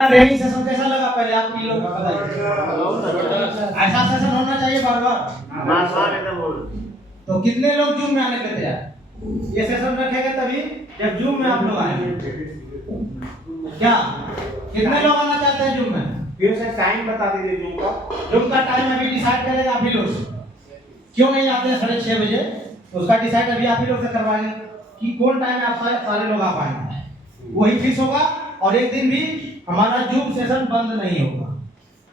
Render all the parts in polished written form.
Training session कैसा लगा पहले आप लोग बताइए। ऐसा सेशन होना चाहिए बार बार एकदम बोल। तो कितने लोग जूम में आने के तैयार? ये सेशन रखेंगे तभी जब जूम में आप लोग आएंगे। क्या कितने लोग आना चाहते हैं जूम में? फिर से टाइम बता दीजिए जूम का। जूम का टाइम अभी डिसाइड करेगा आप ही लोग। क्यों नहीं आते हैं 6:30 बजे? उसका डिसाइड अभी आप ही लोग से करवाएंगे कि कौन टाइम में आप सारे लोग आ पाएंगे, वही फिक्स होगा। और एक दिन भी हमारा जूम सेशन बंद नहीं होगा,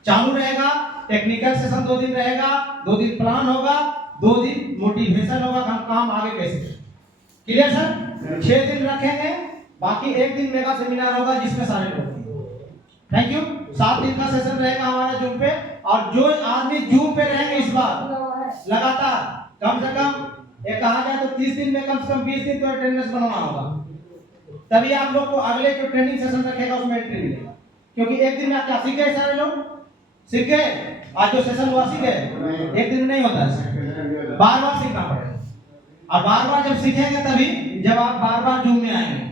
चालू रहेगा। टेक्निकल सेशन 2 दिन रहेगा, 2 दिन प्लान होगा, 2 दिन मोटिवेशन होगा, हम काम आगे कैसे। Clear sir? 6 दिन रखेंगे, बाकी 1 दिन मेगा सेमिनार होगा जिसमें सारे लोग। Thank you. 7 दिन का सेशन रहेगा हमारा जूम पे। और जो आदमी जूम पे रहेंगे इस बार लगातार कम से कम एक कहा जाए तो 30 दिन में कम से कम 20 दिन तो अटेंडेंस बनाना होगा, तभी आप लोग को अगले जो ट्रेनिंग सेशन रखेगा उसमें एंट्री मिलेगा। क्योंकि एक दिन में आप क्या सीख गए सारे लोग? सीख गए? आज जो सेशन हुआ सीख गए? एक दिन नहीं होता है, बार बार सीखना पड़ेगा। और बार बार जब सीखेंगे तभी जब आप बार बार जूम में आएंगे।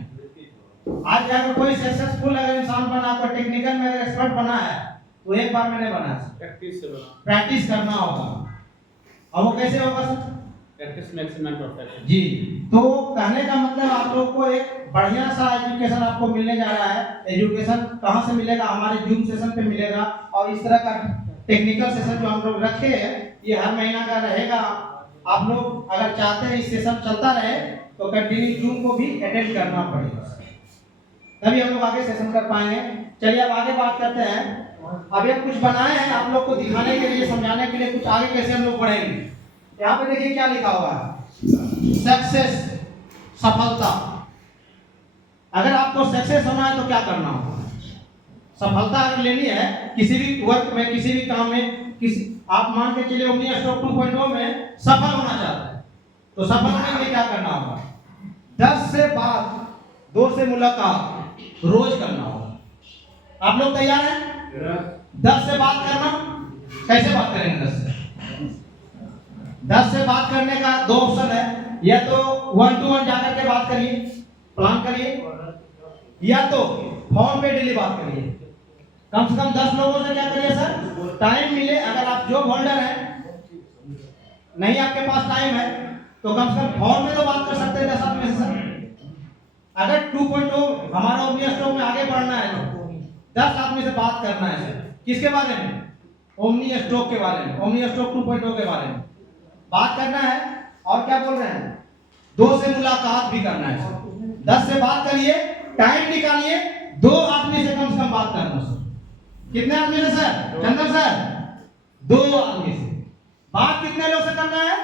आज जाकर कोई सक्सेसफुल अगर इंसान बना, कोई टेक्निकल में अगर एक्सपर्ट बना है तो एक बार में नहीं बना, प्रैक्टिस करना होगा। और वो कैसे होगा sir? Practice makes man perfect. जी, तो कहने का मतलब आप लोग को एक बढ़िया सा एजुकेशन आपको मिलने जा रहा है। एजुकेशन कहाँ से मिलेगा? हमारे जूम सेशन पे मिलेगा। और इस तरह का टेक्निकल सेशन जो हम लोग रखे हैं ये हर महीना का रहेगा। आप लोग अगर चाहते हैं इस सेशन चलता रहे तो कंटिन्यू जूम को भी अटेंड करना पड़ेगा, तभी हम लोग आगे सेशन कर पाएंगे। चलिए अब आगे बात करते हैं। अब ये कुछ बनाए हैं आप लोग को दिखाने के लिए, समझाने के लिए, कुछ आगे कैसे हम लोग बढ़ेंगे। यहाँ पे देखिए क्या लिखा हुआ है, सक्सेस, सफलता। अगर आपको सक्सेस होना है तो क्या करना होगा? सफलता अगर लेनी है किसी भी वर्क में, किसी भी काम में, किसी आप मान के चलिए ओमनी स्टॉक 2.0 में सफल होना चाहते हैं तो सफल होने के लिए क्या करना होगा? 10 से बात, 2 से मुलाकात रोज करना होगा। आप लोग तैयार हैं? 10 से बात करना। कैसे बात करेंगे? 10 से बात करने का 2 ऑप्शन है, या तो 1 to 1 जाकर के बात करिए, प्लान करिए, या तो फोन पे डेली बात करिए। कम से कम 10 लोगों से क्या करिए सर? टाइम मिले, अगर आप जॉब होल्डर हैं, नहीं आपके पास टाइम है तो कम से कम फोन में तो बात कर सकते हैं 10 आदमी से सर। अगर 2.0 हमारा ओमनी स्टॉक में आगे बढ़ना है तो 10 आदमी से बात करना है सर। किसके बारे में? ओमनी स्टॉक के बारे में, ओमनी स्टॉक 2.0 के बारे में बात करना है। और क्या बोल रहे हैं? 2 से मुलाकात भी करना है। 10 से बात करिए, टाइम निकालिए, 2 आदमी से कम बात करना सर। कितने आदमी से सर? चंदन सर, 2 आदमी से बात। कितने लोग से करना है?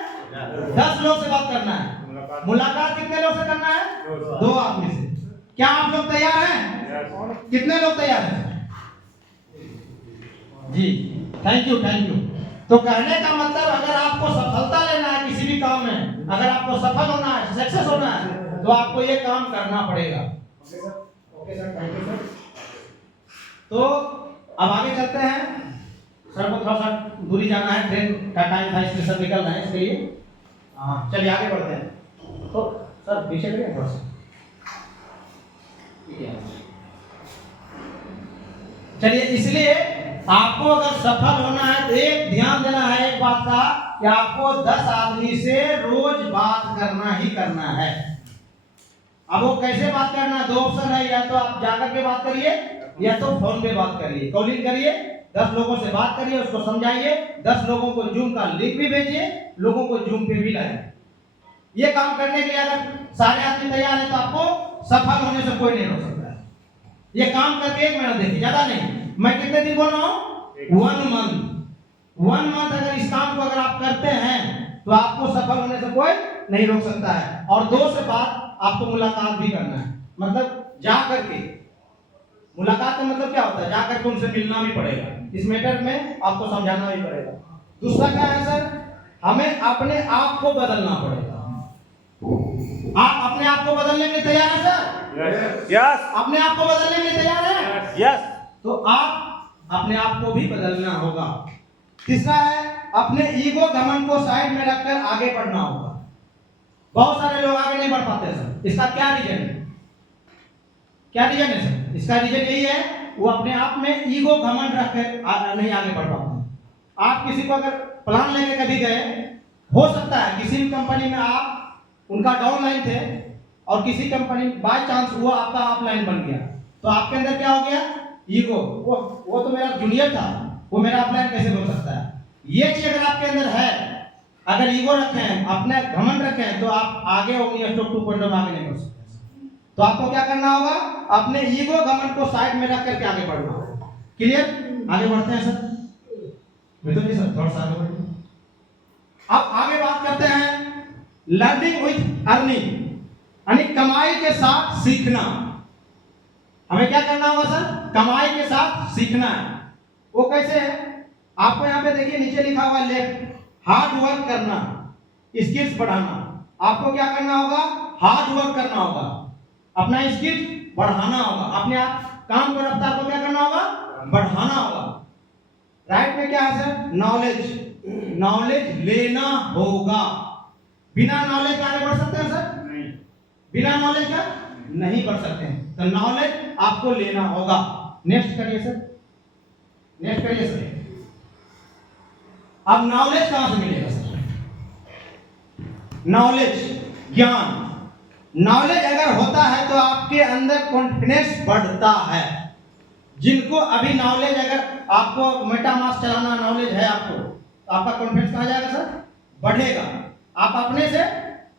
10 लोग से बात करना है। मुलाकात कितने लोग से करना है? 2 आदमी से। क्या आप लोग तैयार हैं? कितने लोग तैयार हैं जी? Thank you, thank you. तो कहने का मतलब अगर आपको सफलता लेना है किसी भी काम में, अगर आपको सफल होना है, सक्सेस होना है, तो आपको ये काम करना पड़ेगा। Okay sir, thank you sir. तो अब आगे चलते हैं। सर को थोड़ा सा दूरी जाना है, ट्रेन का टाइम था इसलिए सर निकलना है, इसके लिए चलिए आगे बढ़ते हैं। तो सर पीछे करिए थोड़ा सा। चलिए, इसलिए आपको अगर सफल होना है तो एक ध्यान देना है एक बात का कि आपको 10 आदमी से रोज बात करना ही करना है। अब वो कैसे बात करना है? 2 ऑप्शन है, या तो आप जाकर के बात करिए या तो फोन पे बात करिए, कॉलिंग करिए, 10 लोगों से बात करिए, उसको समझाइए, 10 लोगों को जूम का लिंक भी भेजिए, लोगों को जूम पे भी लाइए। ये काम करने के लिए अगर सारे आदमी तैयार हैं तो आपको सफल होने से कोई नहीं रोक सकता है। ये काम करके 1 महीना देखिए, ज्यादा नहीं। मैं कितने दिन बोल रहा हूँ? 1 मंथ अगर इस काम को अगर आप करते हैं तो आपको सफल होने से कोई नहीं रोक सकता है। और 2 से बात आपको मुलाकात भी करना है, मतलब जा करके। मुलाकात का मतलब क्या होता है? जा करके उनसे मिलना भी पड़ेगा, इस मैटर में आपको समझाना भी पड़ेगा। दूसरा क्या है सर? हमें अपने आप को बदलना पड़ेगा। आप अपने आप को बदलने के लिए तैयार हैं सर? यस। अपने आप को बदलने के लिए तैयार हैं? यस। तो आप अपने आप को भी बदलना होगा। तीसरा है अपने ईगो घमंड को साइड में रखकर आगे बढ़ना होगा। बहुत सारे लोग आगे नहीं बढ़ पाते सर, इसका क्या रीजन है? क्या रीजन है सर? इसका रीजन यही है वो अपने आप में ईगो घमंड रख कर नहीं आगे बढ़ पाते। आप किसी को अगर प्लान लेके कभी गए, हो सकता है किसी भी कंपनी में आप उनका डाउनलाइन थे और किसी कंपनी बाय चांस वो आपका अपलाइन बन गया, तो आपके अंदर क्या हो गया? ईगो। वो तो मेरा जूनियर था, वो मेरा अपलाइन कैसे बन सकता है? ये चीज अगर आपके अंदर है, अगर ईगो रखे हैं, अपने घमंड रखे हैं, तो आप आगे ओमनी स्टॉक 2.0 में आगे नहीं बढ़ सकते। तो आपको क्या करना होगा? अपने ईगो घमंड को साइड में रख करके आगे बढ़ना होगा। क्लियर? आगे बढ़ते हैं सर। मिथुन जी सर थोड़ा सा आगे बढ़िए। अब आगे बात करते हैं लर्निंग विथ अर्निंग, यानी कमाई के साथ सीखना। हमें क्या करना होगा सर? कमाई के साथ सीखना है। वो कैसे है? आपको यहाँ पे देखिए नीचे लिखा हुआ है लेफ्ट, हार्ड वर्क करना, स्किल्स बढ़ाना। आपको क्या करना होगा? हार्ड वर्क करना होगा, अपना स्किल बढ़ाना होगा, अपने आप काम को रफ्तार को क्या करना होगा? बढ़ाना होगा। राइट में क्या है सर? नॉलेज। नॉलेज लेना होगा। बिना नॉलेज के आगे बढ़ सकते हैं सर? नहीं। बिना नॉलेज का नहीं बढ़ सकते हैं। तो नॉलेज आपको लेना होगा। नेक्स्ट करिए सर, नेक्स्ट करिए सर। अब नॉलेज कहां से मिलेगा सर? नॉलेज, ज्ञान। नॉलेज अगर होता है तो आपके अंदर कॉन्फिडेंस बढ़ता है। जिनको अभी नॉलेज, अगर आपको मेटामास्क चलाना नॉलेज है आपको, तो आपका कॉन्फिडेंस कहां जाएगा सर? बढ़ेगा। आप अपने से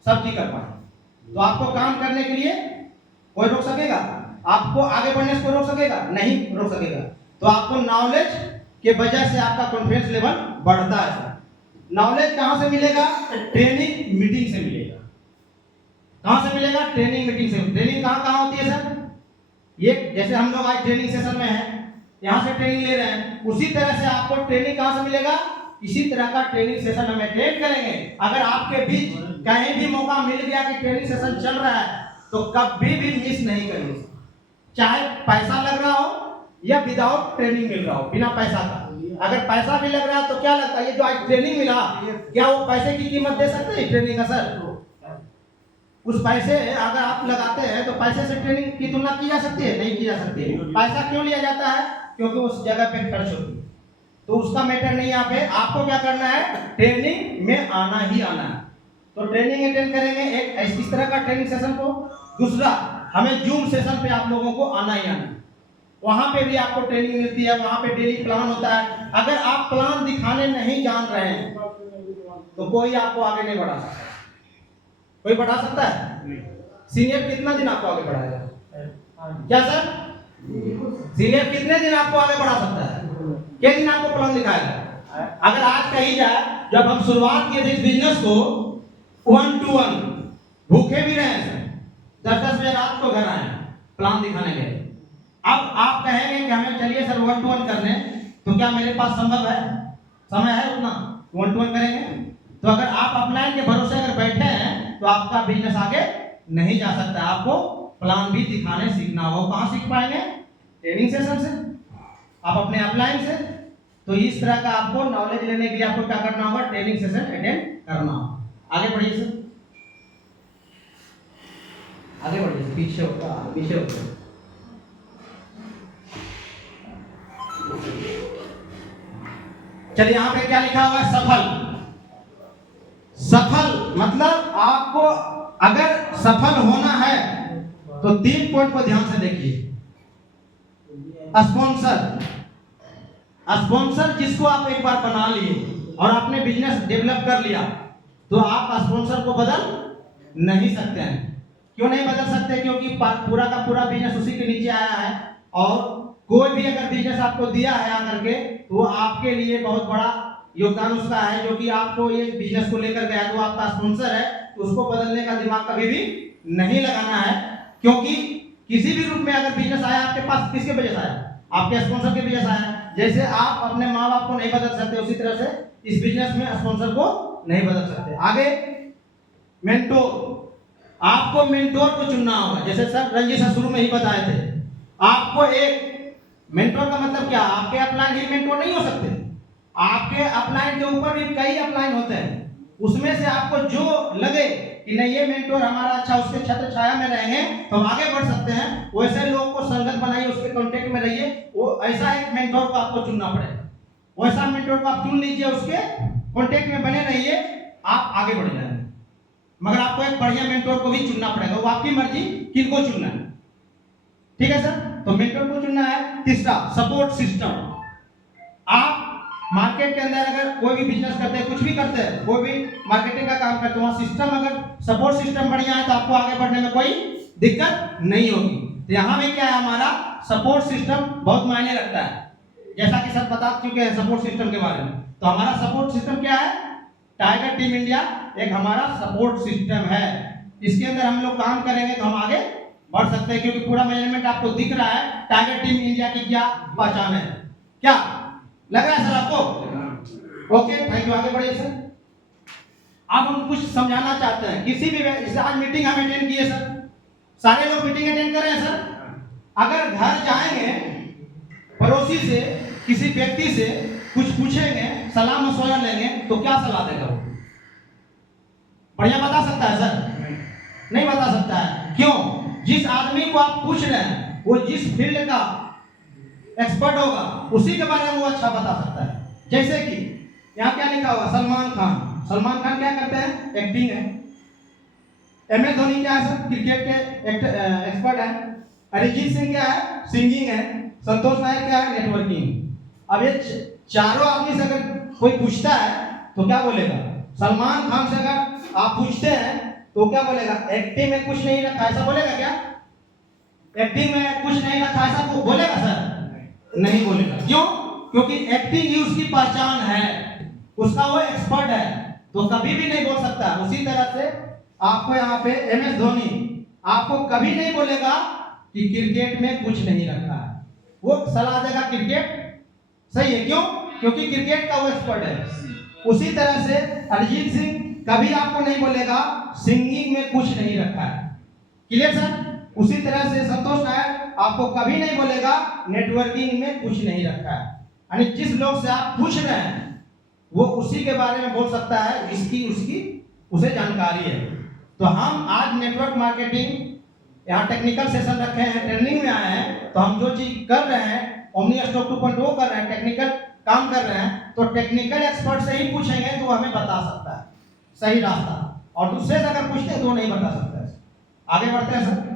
सब चीज कर पाएंगे। तो आपको काम करने के लिए कोई रोक सकेगा? आपको आगे बढ़ने से कोई रोक सकेगा? नहीं रोक सकेगा। तो आपको नॉलेज के वजह से आपका कॉन्फिडेंस लेवल बढ़ता है सर। नॉलेज कहां से मिलेगा? ट्रेनिंग मीटिंग से मिलेगा। कहां से मिलेगा? ट्रेनिंग मीटिंग से। ट्रेनिंग कहां कहां होती है सर? ये जैसे हम लोग आज ट्रेनिंग सेशन में हैं, यहाँ से ट्रेनिंग ले रहे हैं, उसी तरह से आपको ट्रेनिंग कहां से मिलेगा? इसी तरह का ट्रेनिंग सेशन हम अटेंड करेंगे। अगर आपके बीच कहीं भी मौका मिल गया कि ट्रेनिंग सेशन चल रहा है, तो कभी भी मिस नहीं करिए, चाहे पैसा लग रहा हो या विदाउट ट्रेनिंग मिल रहा हो, बिना पैसा का। अगर पैसा भी लग रहा है तो क्या लगता है, ये जो आज ट्रेनिंग मिला, क्या वो पैसे की कीमत दे सकते हैं ट्रेनिंग का सर? उस पैसे अगर आप लगाते हैं तो पैसे से ट्रेनिंग की तुलना की जा सकती है? नहीं की जा सकती है। पैसा क्यों लिया जाता है? क्योंकि उस जगह पे खर्च होती है। तो उसका मैटर नहीं। यहाँ पे आपको क्या करना है? ट्रेनिंग में आना ही आना है। तो ट्रेनिंग अटेंड करेंगे एक इस तरह का ट्रेनिंग सेशन को। दूसरा, हमें जूम सेशन पे आप लोगों को आना ही आना है। वहां पे भी आपको ट्रेनिंग मिलती है, वहां पे डेली प्लान होता है। अगर आप प्लान दिखाने नहीं जान रहे हैं तो कोई आपको आगे नहीं बढ़ा सकता। कोई बढ़ा सकता है? सीनियर कितना दिन आपको आगे बढ़ाएगा? क्या सर? सीनियर कितने दिन आपको आगे बढ़ा सकता है? कितने दिन आपको प्लान दिखाएगा? अगर आज कही जाए, जब हम शुरुआत किए थे इस बिजनेस को 1 to 1, भूखे भी रहे सर, 10-10 बजे रात को घर आए प्लान दिखाने के। अब आप कहेंगे कि हमें चलिए सर 1 to 1 करने, तो क्या मेरे पास संभव है? समय है उतना 1 to 1 करेंगे? तो अगर आप अपलाइन के भरोसे अगर बैठे हैं तो आपका बिजनेस आगे नहीं जा सकता। आपको प्लान भी दिखाने सीखना हो। कहां सीख पाएंगे? ट्रेनिंग सेशन से, आप अपने अपलाइन से। तो इस तरह का आपको नॉलेज लेने के लिए आपको क्या करना होगा? ट्रेनिंग सेशन अटेंड करना होगा। आगे बढ़िए सर, आगे बढ़िए। पीछे होगा, पीछे होगा। चलिए यहाँ पे क्या लिखा हुआ है? सफल। सफल मतलब आपको अगर सफल होना है तो 3 पॉइंट को ध्यान से देखिए। स्पॉन्सर। स्पॉन्सर जिसको आप एक बार बना लिए और आपने बिजनेस डेवलप कर लिया, तो आप स्पॉन्सर को बदल नहीं सकते हैं। क्यों नहीं बदल सकते? क्योंकि पूरा का पूरा बिजनेस उसी के नीचे आया है। और कोई भी अगर बिजनेस आपको दिया है आकर के, तो वो आपके लिए बहुत बड़ा योगदान उसका है, जो कि आपको ये बिजनेस को लेकर गया, तो आपका स्पॉन्सर है। तो उसको बदलने का दिमाग कभी भी नहीं लगाना है। क्योंकि किसी भी रूप में अगर बिजनेस आया आपके पास, किसके वजह से आया? आपके स्पॉन्सर के वजह से आया। जैसे आप अपने माँ बाप को नहीं बदल सकते, उसी तरह से इस बिजनेस में स्पॉन्सर को नहीं बदल सकते। आगे मेंटोर। आपको मेंटोर को चुनना होगा। जैसे सर रंजीत सर शुरू में ही बताए थे, आपको एक मेंटोर का मतलब क्या? आपके अपलाइन ही मेंटोर नहीं हो सकते। आपके अपलाइन के ऊपर भी कई अपलाइन होते हैं, उसमें से आपको जो लगे कि नहीं ये मेंटोर हमारा अच्छा, उसके छत्र छाया में रहेंगे तो हम आगे बढ़ सकते हैं, वैसे लोगों को संगत बनाइए, उसके कांटेक्ट में रहिए, वो ऐसा एक मेंटोर को आपको चुनना पड़ेगा, वैसा मेंटोर को आप चुन लीजिए, उसके कांटेक्ट में बने रहिए, आप आगे बढ़ जाएंगे। मगर आपको एक बढ़िया मेंटोर को भी चुनना पड़ेगा, वो आपकी मर्जी किनको चुनना है, ठीक है सर। तो मेंटोर को चुनना है। तीसरा, सपोर्ट सिस्टम। आप मार्केट के अंदर अगर कोई भी बिजनेस करते हैं, कुछ भी करते हैं, कोई भी मार्केटिंग का काम करते हैं, वहाँ सिस्टम अगर सपोर्ट सिस्टम बढ़िया है तो आपको आगे बढ़ने में कोई दिक्कत नहीं होगी। तो यहाँ में क्या है, हमारा सपोर्ट सिस्टम बहुत मायने रखता है, जैसा कि सर बता चुके हैं सपोर्ट सिस्टम के बारे में। तो हमारा सपोर्ट सिस्टम क्या है, टाइगर टीम इंडिया एक हमारा सपोर्ट सिस्टम है। इसके अंदर हम लोग काम करेंगे तो हम आगे बढ़ सकते हैं, क्योंकि पूरा मैनेजमेंट आपको दिख रहा है टाइगर टीम इंडिया की क्या पहचान है, क्या लग रहा है सर आपको? ओके, थैंक यू, आगे बढ़िए सर। अब हम कुछ समझाना चाहते हैं, किसी भी जैसे आज मीटिंग हम अटेंड किए सर, सारे लोग मीटिंग अटेंड कर रहे हैं सर। अगर घर जाएंगे पड़ोसी से, किसी व्यक्ति से कुछ पूछेंगे, सलाह मशवरा लेंगे, तो क्या सलाह देगा वो? बढ़िया बता सकता है सर? नहीं बता सकता है। क्यों? जिस आदमी को आप पूछ रहे हैं वो जिस फील्ड का एक्सपर्ट होगा उसी के बारे में वो अच्छा बता सकता है। जैसे कि यहाँ क्या लिखा हुआ, सलमान खान। सलमान खान क्या करते हैं? एक्टिंग है। MS धोनी क्या है सर? क्रिकेट के एक्सपर्ट है। अरिजीत सिंह क्या है? सिंगिंग है। संतोष नायक क्या है? नेटवर्किंग। अब ये चारों आदमी से अगर कोई पूछता है तो क्या बोलेगा? सलमान खान से अगर आप पूछते हैं तो क्या बोलेगा? एक्टिंग में कुछ नहीं रखा, ऐसा बोलेगा क्या? एक्टिंग में कुछ नहीं रखा ऐसा को बोलेगा सर? नहीं बोलेगा। क्यों? क्योंकि एक्टिंग ही उसकी पहचान है, उसका वो एक्सपर्ट है, तो कभी भी नहीं बोल सकता। उसी तरह से आपको यहाँ पे MS धोनी आपको कभी नहीं बोलेगा कि क्रिकेट में कुछ नहीं रखा है, वो सलाह देगा क्रिकेट सही है। क्यों? क्योंकि क्रिकेट का वो एक्सपर्ट है। उसी तरह से अरिजीत सिंह कभी आपको नहीं बोलेगा सिंगिंग में कुछ नहीं रखा है। Clear sir? उसी तरह से संतोष नायक आपको कभी नहीं बोलेगा नेटवर्किंग में कुछ नहीं रखा है। यानी जिस लोग से आप पूछ रहे हैं वो उसी के बारे में बोल सकता है जिसकी उसकी उसे जानकारी है। तो हम आज नेटवर्क मार्केटिंग यहाँ टेक्निकल सेशन रखे हैं, ट्रेनिंग में आए हैं, तो हम जो चीज कर रहे हैं ओमनी स्टॉक 2.0 कर रहे हैं, टेक्निकल काम कर रहे हैं, तो टेक्निकल एक्सपर्ट से ही पूछेंगे तो हमें बता सकता है सही रास्ता, और दूसरे से अगर पूछते हैं तो नहीं बता सकता है। आगे बढ़ते हैं सर।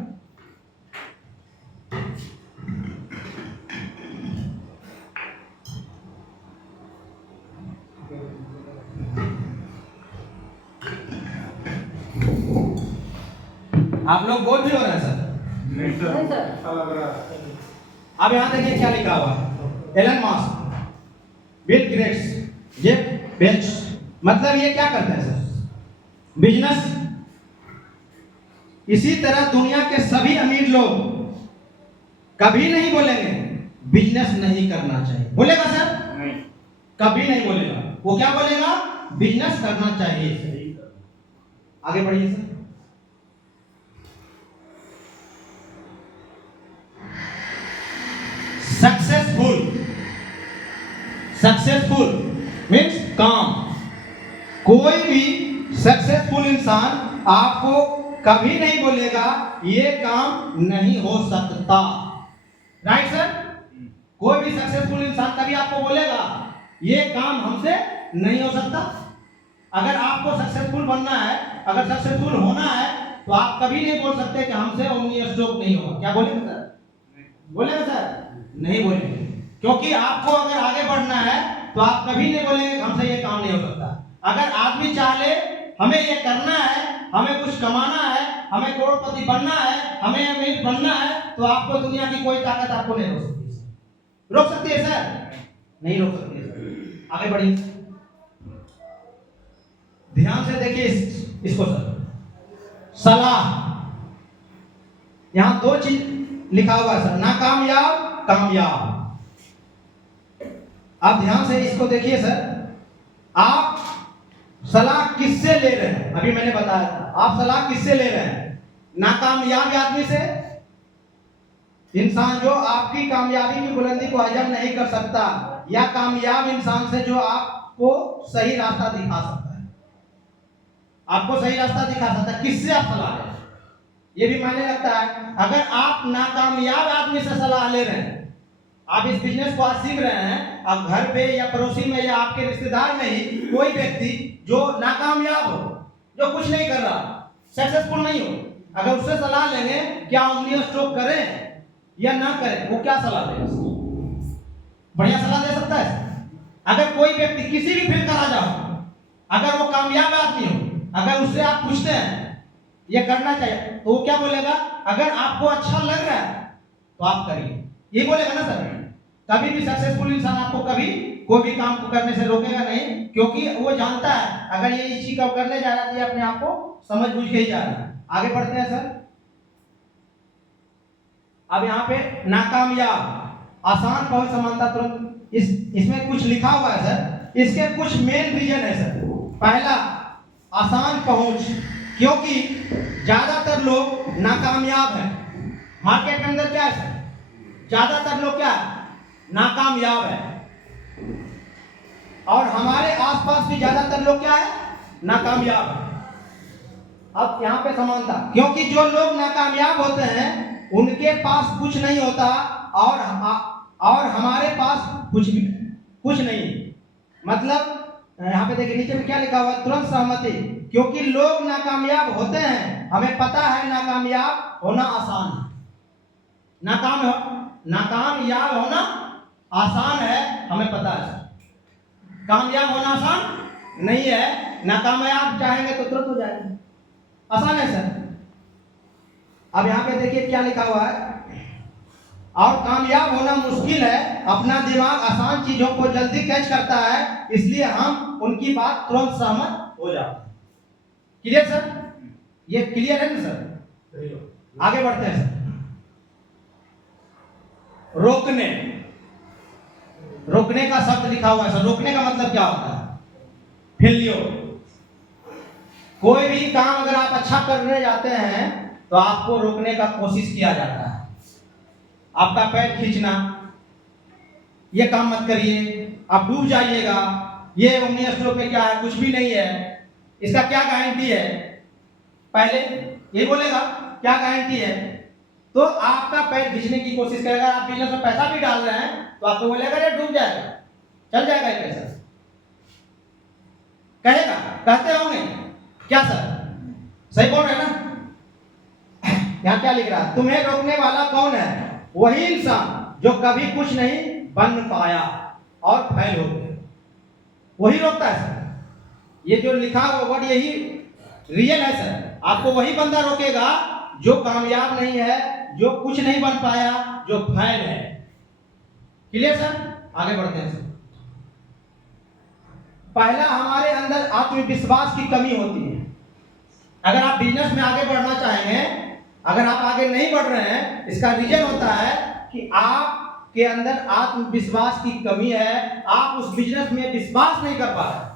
आप लोग बोल भी हो रहे हैं सर? नहीं सर। अब यहाँ देखिए क्या लिखा हुआ है, Elon Musk, Bill Gates, Jeff Bezos. मतलब ये क्या करते हैं सर? बिजनेस। इसी तरह दुनिया के सभी अमीर लोग कभी नहीं बोलेंगे बिजनेस नहीं करना चाहिए। बोलेगा सर? नहीं, कभी नहीं बोलेगा। वो क्या बोलेगा? बिजनेस करना चाहिए। आगे बढ़िए सर। सक्सेसफुल मीन्स काम। कोई भी सक्सेसफुल इंसान आपको कभी नहीं बोलेगा ये काम नहीं हो सकता। Right sir? कोई भी सक्सेसफुल इंसान कभी आपको बोलेगा ये काम हमसे नहीं हो सकता। अगर आपको सक्सेसफुल बनना है, अगर सक्सेसफुल होना है, तो आप कभी नहीं बोल सकते कि हमसे ओमनी स्टॉक नहीं होगा। क्या बोलेंगे सर? बोलेंगे सर? नहीं बोलेंगे। क्योंकि आपको अगर आगे बढ़ना है तो आप कभी नहीं बोलेंगे हमसे ये काम नहीं हो सकता। अगर आदमी चाहे हमें ये करना है, हमें कुछ कमाना है, हमें करोड़पति बनना है, हमें अमीर बनना है, तो आपको दुनिया की कोई ताकत आपको नहीं रोक सकती। रोक सकती है सर? नहीं रोक सकती है सर। आगे बढ़िए, ध्यान से देखिए इसको सर। सलाह, यहां दो चीज लिखा हुआ है सर, नाकामयाब कामयाब। आप ध्यान से इसको देखिए सर। आप सलाह किससे ले रहे हैं? अभी मैंने बताया आप सलाह किससे ले रहे हैं? नाकामयाब आदमी से, इंसान जो आपकी कामयाबी की बुलंदी को हजम नहीं कर सकता, या कामयाब इंसान से जो आपको सही रास्ता दिखा सकता है। आपको सही रास्ता दिखा सकता है, किससे आप सलाह लें ये भी मायने रखता है। अगर आप नाकामयाब आदमी से सलाह ले रहे हैं, आप इस बिजनेस को आज सीख रहे हैं, अब घर पे या पड़ोसी में या आपके रिश्तेदार में ही कोई व्यक्ति जो नाकामयाब हो, जो कुछ नहीं कर रहा, सक्सेसफुल नहीं हो, अगर उससे सलाह लेंगे क्या उंगली स्ट्रोक करें या ना करें, वो क्या सलाह देगा? बढ़िया सलाह दे सकता है। अगर कोई व्यक्ति किसी भी फील्ड का राजा हो, अगर वो कामयाब आदमी हो, अगर उससे आप पूछते हैं ये करना चाहिए, तो वो क्या बोलेगा? अगर आपको अच्छा लग रहा है तो आप करिए, ये बोलेगा ना सर। कभी भी सक्सेसफुल इंसान आपको कभी कोई भी काम को करने से रोकेगा नहीं, क्योंकि वो जानता है अगर ये इसी का करने जा रहा है तो ये अपने आप को समझ बूझ के ही जा रहा है। आगे बढ़ते हैं सर। अब यहाँ पे नाकामयाब, आसान, पहुंच, समानता, तुरंत, इसमें कुछ लिखा हुआ है सर। इसके कुछ मेन रीजन है सर। पहला, आसान पहुंच, क्योंकि ज्यादातर लोग नाकामयाब हैं। मार्केट के अंदर क्या है सर? ज्यादातर लोग क्या है? नाकामयाब है। और हमारे आसपास भी ज्यादातर लोग क्या है? नाकामयाब है। अब यहाँ पे समानता, क्योंकि जो लोग नाकामयाब होते हैं उनके पास कुछ नहीं होता और हमारे पास कुछ नहीं। मतलब यहाँ पे देखिए नीचे में क्या लिखा हुआ है? तुरंत सहमति, क्योंकि लोग नाकामयाब होते हैं, हमें पता है नाकामयाब होना आसान है। नाकामयाब होना आसान है, हमें पता है। कामयाब होना आसान नहीं है। नाकामयाब चाहेंगे तो तुरंत हो जाएंगे, आसान है सर। अब यहाँ पे देखिए क्या लिखा हुआ है, और कामयाब होना मुश्किल है। अपना दिमाग आसान चीजों को जल्दी कैच करता है, इसलिए हम उनकी बात तुरंत सहमत हो जाते हैं। Clear sir? ये क्लियर है ना सर? आगे बढ़ते हैं सर। रोकने का शब्द लिखा हुआ है सर। रोकने का मतलब क्या होता है? फेल्योर। कोई भी काम अगर आप अच्छा करने जाते हैं तो आपको रोकने का कोशिश किया जाता है। आपका पैर खींचना, ये काम मत करिए, आप डूब जाइएगा, ये उंगली स्ट्रोक पे क्या है? कुछ भी नहीं है, इसका क्या गारंटी है? पहले ये बोलेगा क्या गारंटी है, तो आपका पैर खींचने की कोशिश करेगा। आप बिजनेस में पैसा भी डाल रहे हैं तो आपको बोलेगा ये डूब जाएगा, चल जाएगा ये पैसा, कहेगा। कहते होंगे क्या सर? सही बोल रहे हैं ना? यहाँ क्या लिख रहा है? तुम्हें रोकने वाला कौन है? वही इंसान जो कभी कुछ नहीं बन पाया और फेल हो गया, वही रोकता है सर। ये जो लिखा हुआ वर्ड यही रियल है सर। आपको वही बंदा रोकेगा जो कामयाब नहीं है, जो कुछ नहीं बन पाया, जो फेल है। Clear sir? आगे बढ़ते हैं सर। पहला, हमारे अंदर आत्मविश्वास की कमी होती है। अगर आप बिजनेस में आगे बढ़ना चाहेंगे, अगर आप आगे नहीं बढ़ रहे हैं, इसका रीजन होता है कि आपके अंदर आत्मविश्वास की कमी है। आप उस बिजनेस में विश्वास नहीं कर पा रहे।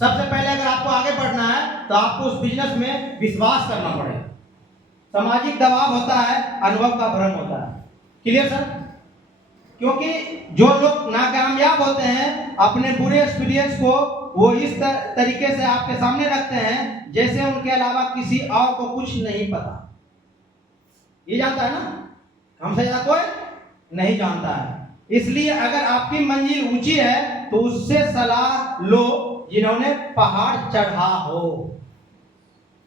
सबसे पहले अगर आपको आगे बढ़ना है तो आपको उस बिजनेस में विश्वास करना पड़ेगा। सामाजिक दबाव होता है, अनुभव का भ्रम होता है। Clear sir? क्योंकि जो लोग नाकामयाब होते हैं अपने बुरे एक्सपीरियंस को वो इस तरीके से आपके सामने रखते हैं जैसे उनके अलावा किसी और को कुछ नहीं पता। ये जानता है ना, हमसे ज्यादा कोई नहीं जानता है। इसलिए अगर आपकी मंजिल ऊंची है तो उससे सलाह लो जिन्होंने पहाड़ चढ़ा हो।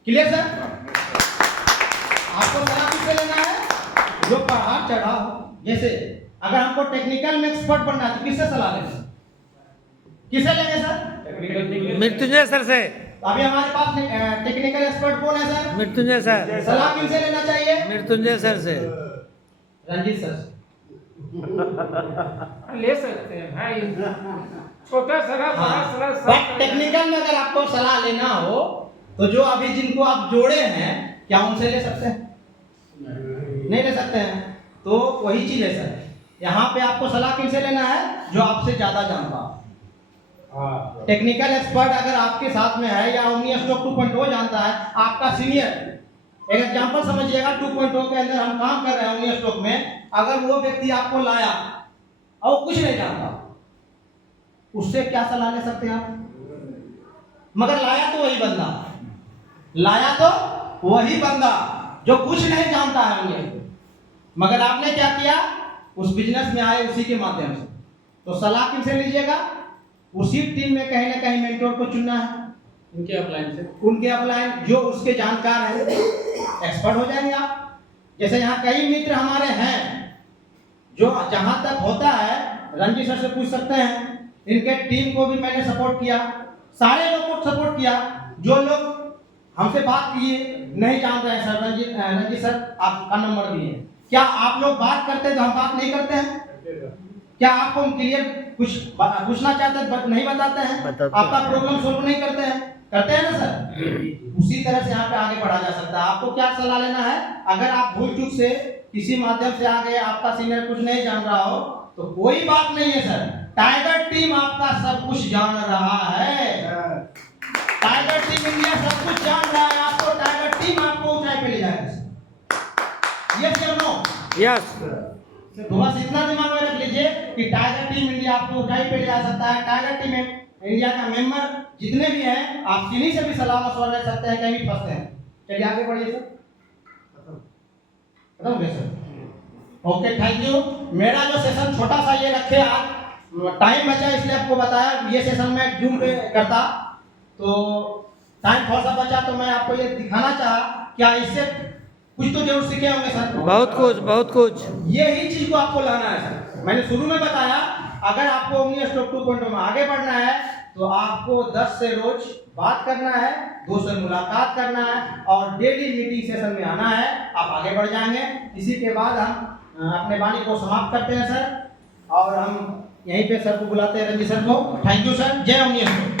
Clear sir? आपको सलाह किससे लेना है? जो पहाड़ चढ़ा हो। जैसे अगर हमको टेक्निकल में एक्सपर्ट बनना है तो किससे सलाह लेंगे? किससे लेंगे सर? मृत्युंजय सर से। अभी हमारे पास टेक्निकल एक्सपर्ट कौन है सर? मृत्युंजय सर। सलाह किनसे लेना चाहिए? मृत्युंजय सर से। रंजीत सर से। ले सकते हैं भाई, छोटा सलाह बड़ा सलाह सब बट टेक्निकल में अगर आपको सलाह लेना हो तो जो अभी जिनको आप जोड़े हैं क्या उनसे ले सकते हैं? नहीं ले सकते हैं। तो वही चीज है सर, यहाँ पे आपको सलाह किनसे लेना है? जो आपसे ज्यादा जानता हो। टेक्निकल एक्सपर्ट अगर आपके साथ में है या ओमनी स्टॉक 2.0 जानता है, आपका सीनियर। एक एग्जांपल समझिएगा, 2.0 के अंदर हम काम कर रहे हैं ओमनी स्टॉक में। अगर वो व्यक्ति आपको लाया और कुछ नहीं जानता, उससे क्या सलाह ले सकते हैं आप? मगर लाया तो वही बंदा, लाया तो वही बंदा जो कुछ नहीं जानता है उन्हें, मगर आपने क्या किया, उस बिजनेस में आए उसी के माध्यम से। तो सलाह किनसे लीजिएगा, उसी टीम में कहीं ना कहीं मेंटोर को चुनना है, उनके अपलाइन से, उनके अपलाइन जो उसके जानकार हैं, एक्सपर्ट हो जाएंगे आप। जैसे यहाँ कई मित्र हमारे हैं जो जहाँ तक होता है रंजीत सर से पूछ सकते हैं, इनके टीम को भी मैंने सपोर्ट किया, सारे लोग को सपोर्ट किया। जो लोग हमसे बात किए नहीं जान रहे हैं सर, रंजीत सर आपका नंबर दिए, क्या आप लोग बात करते हैं तो हम बात नहीं करते हैं? क्या आपको हम क्लियर कुछ पूछना चाहते हैं नहीं बताते हैं? आपका प्रॉब्लम सोल्व नहीं करते हैं? करते हैं ना सर? उसी तरह से यहाँ पे आगे बढ़ा जा सकता है। आपको क्या सलाह लेना है, अगर आप भूल चूक से किसी माध्यम से आ गए, आपका सीनियर कुछ नहीं जान रहा हो तो कोई बात नहीं है सर, टाइगर टीम आपका सब कुछ जान रहा है। टाइगर टीम इंडिया सब कुछ जान रहा है, आपको टाइगर टीम आपको ऊंचाई पे ले जाएगा। यस या नो? यस। तो बस इतना दिमाग में रख लीजिए कि टाइगर टीम इंडिया आपको ऊंचाई पे ले जा सकता है। टाइगर टीम इंडिया का मेंबर जितने भी हैं, आप किन्हीं से भी सलाह मशवरा ले सकते हैं, कहीं भी फंसते हैं। चलिए आगे बढ़िए सर। खत्म हो गया सर? Okay, thank you. मेरा जो सेशन छोटा सा ये रखे, आज टाइम बचा इसलिए आपको बताया। ये सेशन मैं जूम पे करता तो टाइम थोड़ा सा बचा, तो मैं आपको ये दिखाना चाहा, क्या इससे कुछ तो जरूर सीखे होंगे सर। बहुत कुछ, बहुत कुछ। यही चीज को आपको लाना है सर। मैंने शुरू में बताया, अगर आपको ओमनी स्टॉक 2.0 में आगे बढ़ना है तो आपको 10 से रोज बात करना है, 2 से मुलाकात करना है और डेली मीटिंग सेशन में आना है, आप आगे बढ़ जाएंगे। इसी के बाद हम अपने वाणी को समाप्त करते हैं सर, और हम यहीं पे सर को बुलाते हैं, रंजीत सर को। थैंक यू सर, जय ओमनी स्टॉक।